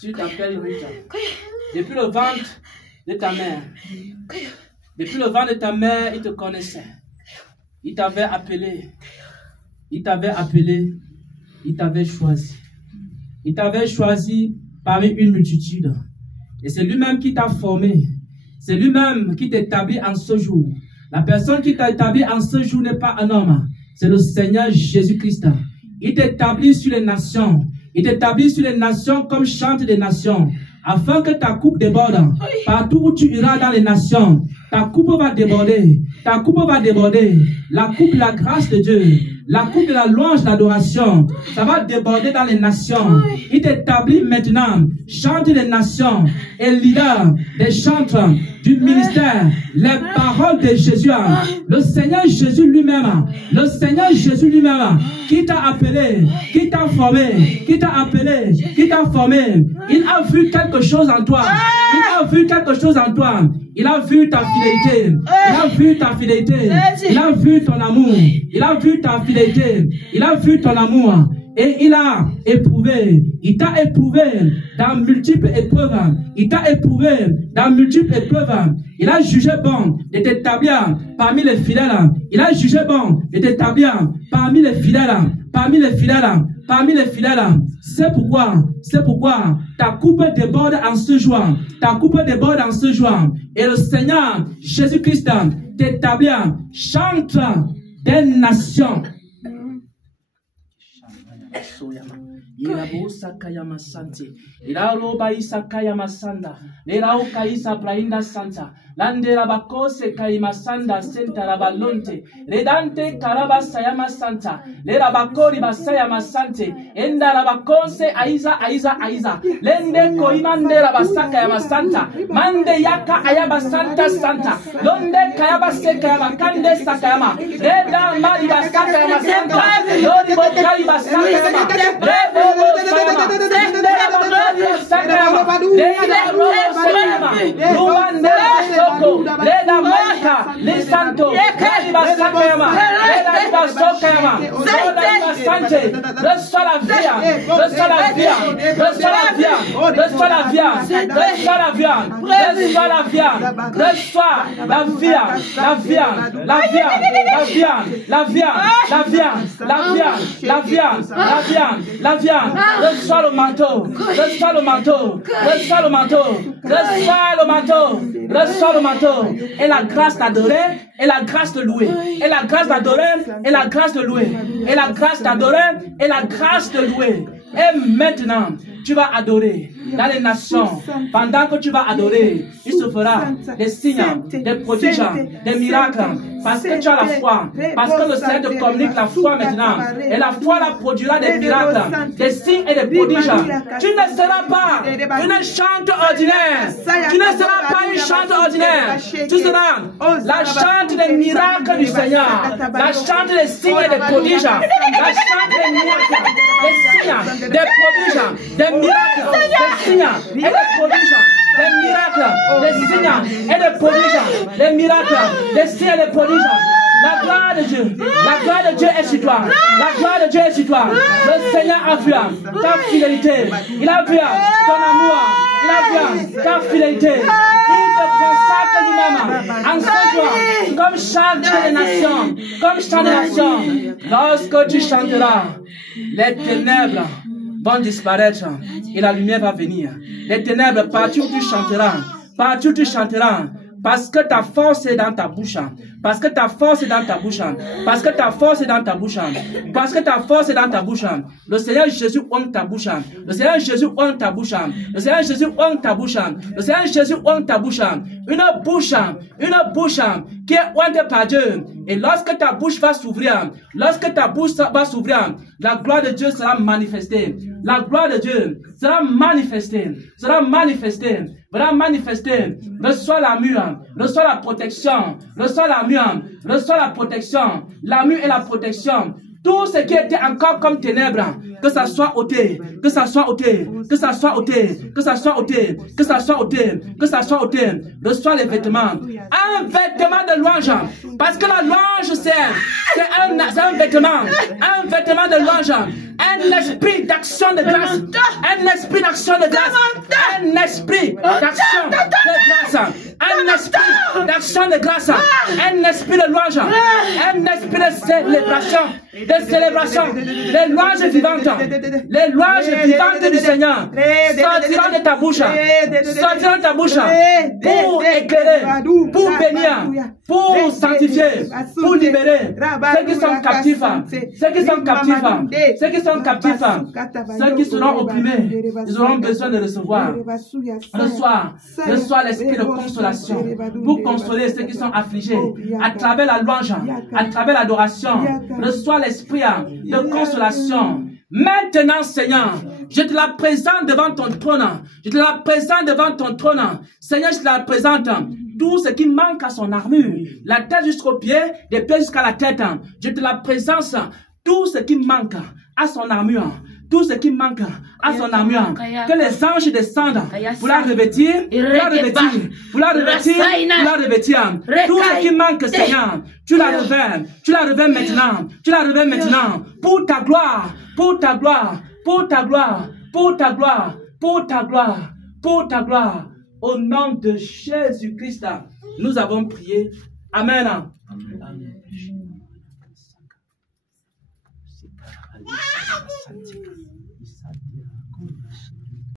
Tu t'appelles Rita. Depuis le ventre de ta mère. Depuis le ventre de ta mère, il te connaissait. Il t'avait appelé. Il t'avait appelé. Il t'avait choisi. Il t'avait choisi parmi une multitude. Et c'est lui-même qui t'a formé. C'est lui-même qui t'établit en ce jour. La personne qui t'a établi en ce jour n'est pas un homme. C'est le Seigneur Jésus-Christ. Il t'établit sur les nations. Il t'établit sur les nations comme chante des nations. Afin que ta coupe déborde. Partout où tu iras dans les nations, ta coupe va déborder. Ta coupe va déborder. La coupe de la grâce de Dieu. La coupe de la louange, l'adoration, ça va déborder dans les nations. Il t'établit maintenant, chante des nations et leader des chantres du ministère, les paroles de Jésus. Le Seigneur Jésus lui-même, le Seigneur Jésus lui-même, qui t'a appelé, qui t'a formé, qui t'a appelé, qui t'a formé, il a vu quelque chose en toi. Il a vu quelque chose en toi. Il a vu ta fidélité. Il a vu ta fidélité. Il a vu ton amour. Il a vu ta fidélité. Il a vu ton amour. Et il a éprouvé. Il t'a éprouvé dans multiples épreuves. Il t'a éprouvé dans multiples épreuves. Il a jugé bon de t'établir parmi les fidèles. Il a jugé bon de t'établir parmi les fidèles. Parmi les fidèles. Parmi les fidèles. C'est pourquoi ta coupe déborde en ce jour. Ta coupe déborde en ce jour. Et le Seigneur Jésus-Christ t'établit chante des nations. Ilabu sakaya masante, ilaro bai sakaya masanda, lerau kaisa prainda santa, landera bakose kai masanda senta rabalonte, redante karaba sayama santa, lera bakori basaya masante, enda rabakonse aiza, lende koimande rabasaka ya masanta, mande yaka ayaba santa santa, londe kayaba seka ya makande sakayama, reda mari basaka ya masanta, lori bokari basaka ya masanta, reçois le manteau, reçois le manteau, reçois le manteau, reçois le manteau, reçois le manteau, et la grâce d'adorer, et la grâce de louer, et la grâce d'adorer, et la grâce de louer, et la grâce d'adorer, et la grâce de louer. Et maintenant, tu vas adorer dans les nations. Pendant que tu vas adorer, il se fera des signes, des prodiges, des miracles. Parce que tu as la foi. Parce que le Seigneur te communique la foi maintenant. Et la foi la produira des miracles, des signes et des prodiges. Tu ne seras pas une chante ordinaire. Tu ne seras pas une chante ordinaire. Tu seras la chante des miracles du Seigneur. La chante des signes et des prodiges. La chante des miracles, des signes, des prodiges, des miracles, des signes et des prodiges. Des miracles, des signes et des prodiges. Des miracles, des signes et des prodiges. La gloire de Dieu, la gloire de Dieu est sur toi. La gloire de Dieu est sur toi. Le Seigneur a vu ta fidélité. Il a vu ton amour. Il a vu ta fidélité. Il te consacre lui-même en ce jour comme chant des nations. Comme chant des nations. Lorsque tu chanteras, les ténèbres vont disparaître et la lumière va venir. Les ténèbres, partout où tu chanteras, partout où tu chanteras, parce que ta force est dans ta bouche. Parce que ta force est dans ta bouche. Parce que ta force est dans ta bouche. Parce que ta force est dans ta bouche. Le Seigneur Jésus honte ta bouche. Le Seigneur Jésus honte ta bouche. Le Seigneur Jésus honte ta bouche. Le Seigneur Jésus honte ta bouche. Une bouche qui est honte par Dieu. Et lorsque ta bouche va s'ouvrir, la gloire de Dieu sera manifestée. La gloire de Dieu sera manifestée. Sera manifestée. Reçois la mur, reçois la protection, reçois la mur, reçois la protection, la mur et la protection. Tout ce qui était encore comme ténèbres, que ça soit ôté, que ça soit ôté, que ça soit ôté, que ça soit ôté, que ça soit ôté, que ça soit ôté. Reçois les vêtements. Un vêtement de louange. Parce que la louange, c'est un vêtement. Un vêtement de louange. Un esprit d'action de grâce. Un esprit d'action d'action de grâce. Un esprit d'action de grâce. Un esprit d'action de grâce. Un esprit de louange. Un esprit de célébration. Les louanges vivantes. Les louanges vivantes du Seigneur sortiront de ta bouche. Sortiront de ta bouche pour éclairer, pour bénir, pour sanctifier, pour libérer ceux qui sont captifs. Ceux qui sont captifs. Ceux qui sont captifs. Ceux qui seront opprimés. Ils auront besoin de recevoir. Reçois l'esprit de consolation pour consoler ceux qui sont affligés à travers la louange, à travers l'adoration. Reçois l'esprit de consolation. Maintenant, Seigneur, je te la présente devant ton trône. Je te la présente devant ton trône. Seigneur, je te la présente. Tout ce qui manque à son armure, la tête jusqu'aux pieds, des pieds jusqu'à la tête. Je te la présente. Tout ce qui manque à son armure. Tout ce qui manque à son armure, que les anges descendent pour la revêtir, pour la revêtir. Tout ce qui manque, Seigneur, tu la revêts maintenant, pour ta gloire, pour ta gloire, pour ta gloire, pour ta gloire, pour ta gloire, pour ta gloire. Au nom de Jésus-Christ, nous avons prié. Amen.